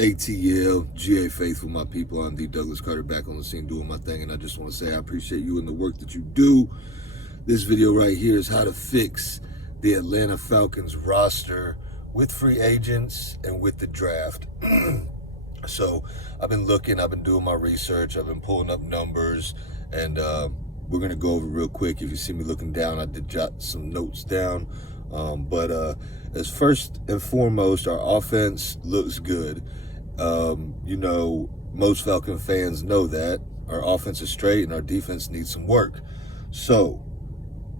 ATL.GA.FAITHFUL, my people. I'm the Douglas Carter, back on the scene doing my thing, and I just want to say I appreciate you and the work that you do. This video right here is how to fix the Atlanta Falcons roster with free agents and with the draft. So I've been looking, I've been doing my research, I've been pulling up numbers, and we're going to go over real quick. If you see me looking down, I did jot some notes down. But as first and foremost, our offense looks good. You know, most Falcon fans know that our offense is straight and our defense needs some work. So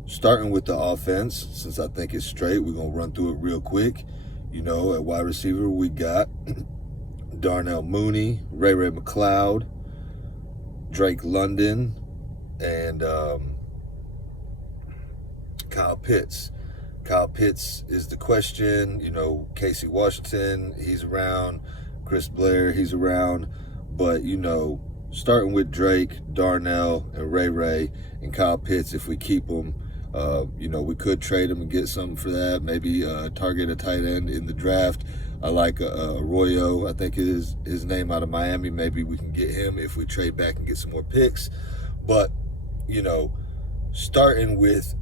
starting with the offense, since I think it's straight, we're going to run through it real quick. You know, at wide receiver, we got Darnell Mooney, Ray McLeod, Drake London, and Kyle Pitts. Kyle Pitts is the question. You know, Casey Washington, he's around. Chris Blair, he's around. But, you know, starting with Drake, Darnell, and Ray, and Kyle Pitts, if we keep them, you know, we could trade him and get something for that. Maybe target a tight end in the draft. I like Arroyo, I think is his name, out of Miami. Maybe we can get him if we trade back and get some more picks. But, you know, starting with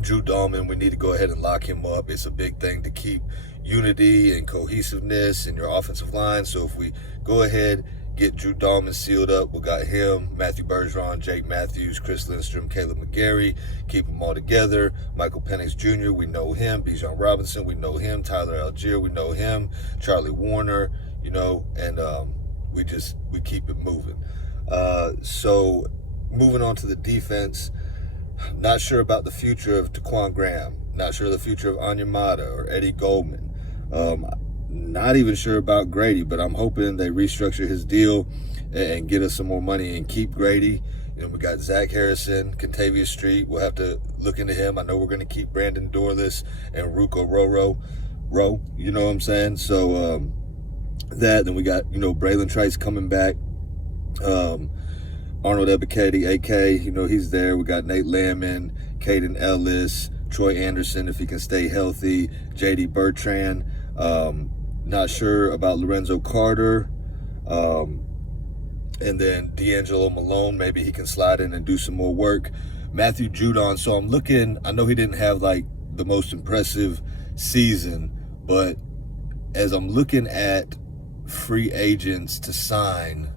Drew Dalman, we need to go ahead and lock him up. It's a big thing to keep unity and cohesiveness in your offensive line. So if we go ahead, get Drew Dalman sealed up, we got him, Matthew Bergeron, Jake Matthews, Chris Lindstrom, Caleb McGarry, keep them all together. Michael Penix Jr., we know him. Bijan Robinson, we know him. Tyler Algier, we know him. Charlie Warner, you know, and we keep it moving. So moving on to the defense, not sure about the future of Taquan Graham. Not sure of the future of Onyemata or Eddie Goldman. Not even sure about Grady, but I'm hoping they restructure his deal and get us some more money and keep Grady. You know, we got Zach Harrison, Contavious Street. We'll have to look into him. I know we're going to keep Brandon Dorless and Ruko Rowe. You know what I'm saying? So then we got, you know, Braylon Trice coming back. Arnold Ebiketie, AK, you know, he's there. We got Nate Landman, Caden Ellis, Troy Anderson, if he can stay healthy, J.D. Bertrand. Not sure about Lorenzo Carter. And then D'Angelo Malone, maybe he can slide in and do some more work. Matthew Judon, so I'm looking, I know he didn't have like the most impressive season, but as I'm looking at free agents to sign,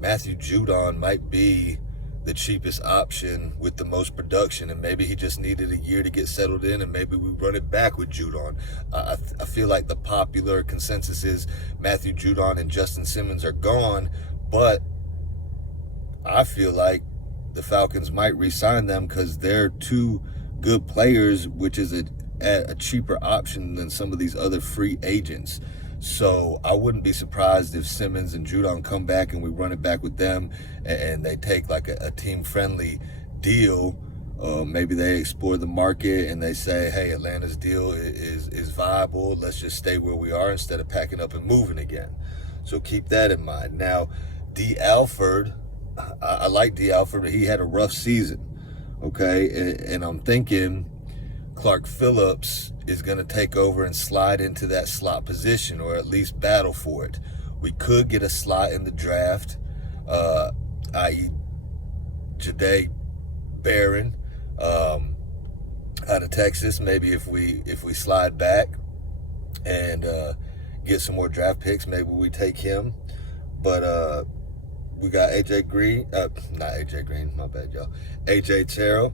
Matthew Judon might be the cheapest option with the most production, and maybe he just needed a year to get settled in, and maybe we run it back with Judon. I feel like the popular consensus is Matthew Judon and Justin Simmons are gone, but I feel like the Falcons might re-sign them because they're two good players, which is a cheaper option than some of these other free agents. So I wouldn't be surprised if Simmons and Judon come back and we run it back with them and they take like a team-friendly deal. Maybe they explore the market and they say, hey, Atlanta's deal is viable. Let's just stay where we are instead of packing up and moving again. So keep that in mind. Now, D. Alford, I like D. Alford, but he had a rough season, okay? And I'm thinking Clark Phillips is going to take over and slide into that slot position, or at least battle for it. We could get a slot in the draft, i.e. Jahdae Barron out of Texas. Maybe if we slide back and get some more draft picks, maybe we take him. But we got AJ Green, not AJ Green, my bad, y'all. AJ Terrell,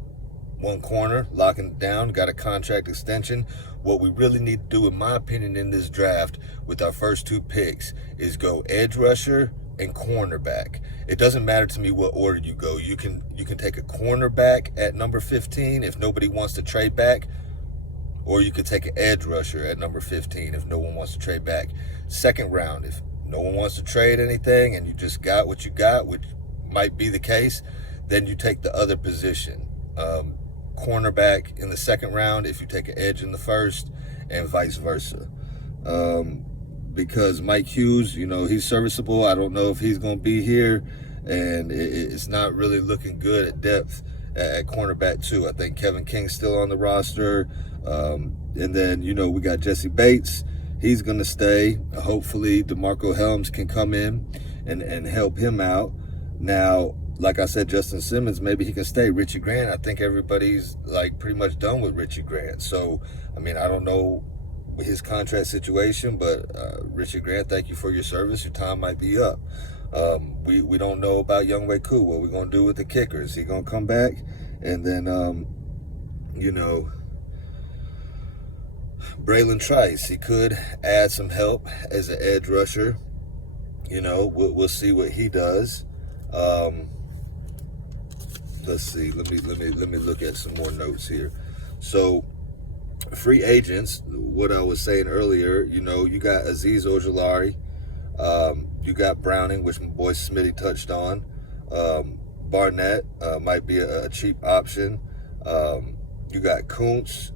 one corner, locking it down, got a contract extension. What we really need to do, in my opinion, in this draft with our first two picks is go edge rusher and cornerback. It doesn't matter to me what order you go. You can take a cornerback at number 15 if nobody wants to trade back, or you could take an edge rusher at number 15 if no one wants to trade back. Second round, if no one wants to trade anything and you just got what you got, which might be the case, then you take the other position. Cornerback in the second round if you take an edge in the first, and vice versa. because Mike Hughes, you know, he's serviceable. I don't know if he's going to be here, and it's not really looking good at depth at cornerback too. I think Kevin King's still on the roster, and then, you know, we got Jesse Bates. He's going to stay. Hopefully DeMarco Helms can come in and help him out. Now, like I said, Justin Simmons, maybe he can stay. Richie Grant, I think everybody's like pretty much done with Richie Grant. So, I mean, I don't know his contract situation, but Richie Grant, thank you for your service. Your time might be up. We don't know about Younghoe Koo. What we're going to do with the kicker? Is he going to come back? And then, you know, Braylon Trice, he could add some help as an edge rusher. You know, we'll see what he does. Let's see. Let me look at some more notes here. So, free agents. What I was saying earlier. You know, you got Azeez Ojulari. You got Browning, which my boy Smitty touched on. Barnett might be a cheap option. You got Kuntz.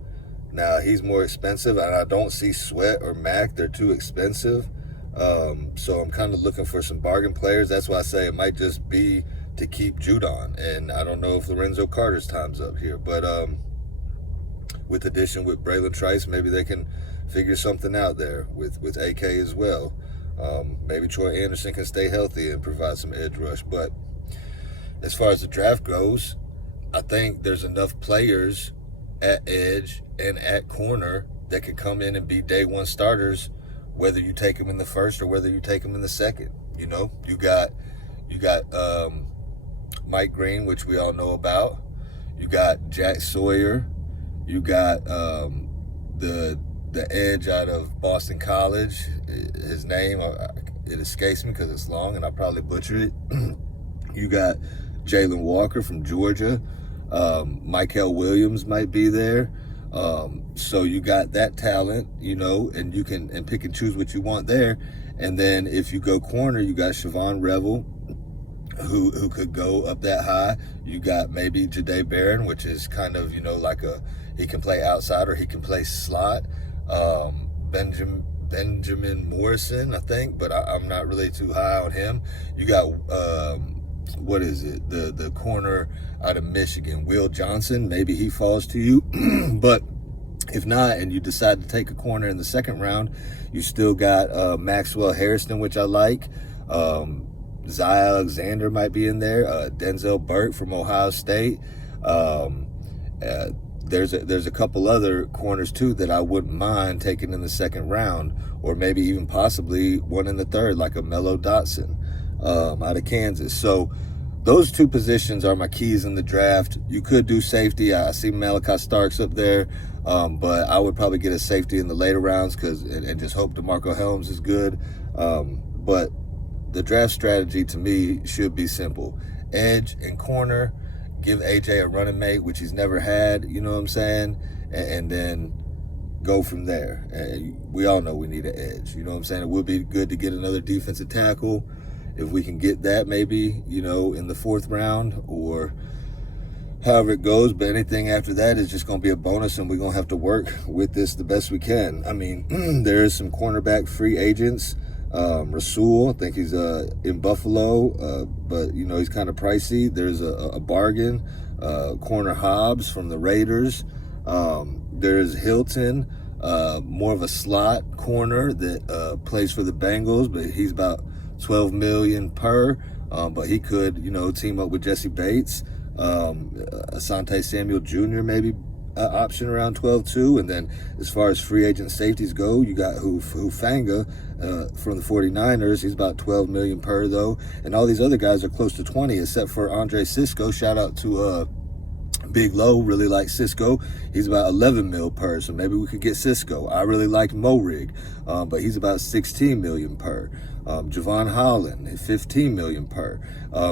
Now, he's more expensive, and I don't see Sweat or Mack. They're too expensive. So I'm kind of looking for some bargain players. That's why I say it might just be to keep Judon. And I don't know if Lorenzo Carter's time's up here. But with addition with Braylon Trice, maybe they can figure something out there with AK as well. Maybe Troy Anderson can stay healthy and provide some edge rush. But as far as the draft goes, I think there's enough players at edge and at corner that can come in and be day one starters, whether you take them in the first or whether you take them in the second. You know, you got Mike Green, which we all know about. You got Jack Sawyer. You got the edge out of Boston College. His name, it escapes me because it's long and I probably butchered it. You got Jalen Walker from Georgia. Michael Williams might be there. So you got that talent, you know, and you can pick and choose what you want there. And then if you go corner, you got Siobhan Revel, who could go up that high. You got maybe Jahdae Barron, which is kind of, you know, like he can play outside or he can play slot. Benjamin Morrison, I think, but I'm not really too high on him. You got what is it? The corner out of Michigan, Will Johnson. Maybe he falls to you, but if not, and you decide to take a corner in the second round, you still got Maxwell Harrison, which I like. Zai Alexander might be in there. Denzel Burke from Ohio State. There's a couple other corners too that I wouldn't mind taking in the second round, or maybe even possibly one in the third, like a Mello Dotson out of Kansas. So those two positions are my keys in the draft. You could do safety. I see Malachi Starks up there, but I would probably get a safety in the later rounds and just hope DeMarco Helms is good. But the draft strategy to me should be simple. Edge and corner, give AJ a running mate, which he's never had, you know what I'm saying? And then go from there. And we all know we need an edge, you know what I'm saying? It would be good to get another defensive tackle. If we can get that maybe, you know, in the fourth round or however it goes. But anything after that is just going to be a bonus, and we're going to have to work with this the best we can. I mean, there is some cornerback free agents. Rasul, I think he's in Buffalo, but, you know, he's kind of pricey. There's a bargain. Corner Hobbs from the Raiders. There's Hilton, more of a slot corner that plays for the Bengals, but he's about $12 million per, but he could, you know, team up with Jesse Bates. Asante Samuel Jr. maybe option around 12 too. And then as far as free agent safeties go, you got Hufanga from the 49ers. He's about 12 million per though, and all these other guys are close to 20 except for Andre Cisco. Shout out to Big Low, really like Cisco. He's about 11 mil per, so maybe we could get Cisco. I really like Morig, but he's about 16 million per. Javon Holland, 15 million per.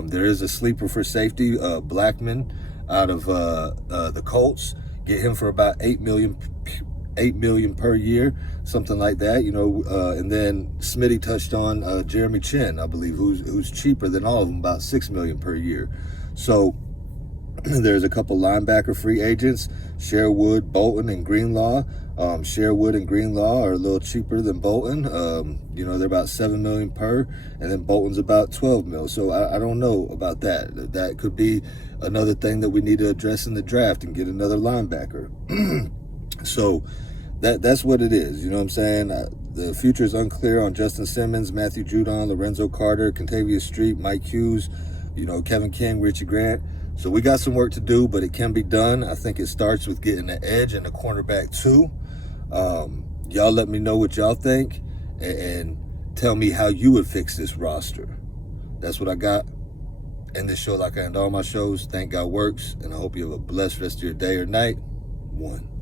There is a sleeper for safety, Blackman out of the Colts. Get him for about 8 million per year, something like that, you know. And then Smitty touched on Jeremy Chin, I believe, who's cheaper than all of them, about 6 million per year. So There's a couple linebacker free agents, Sherwood, Bolton, and Greenlaw. Sherwood and Greenlaw are a little cheaper than Bolton. They're about $7 million per, and then Bolton's about $12 million. So I don't know about that. That could be another thing that we need to address in the draft and get another linebacker. So that's what it is. You know what I'm saying? The future is unclear on Justin Simmons, Matthew Judon, Lorenzo Carter, Kentavious Street, Mike Hughes, Kevin King, Richie Grant. So we got some work to do, but it can be done. I think it starts with getting the edge and the cornerback too. Y'all let me know what y'all think and tell me how you would fix this roster. That's what I got. End this show like I end all my shows. Thank God works, and I hope you have a blessed rest of your day or night. 1.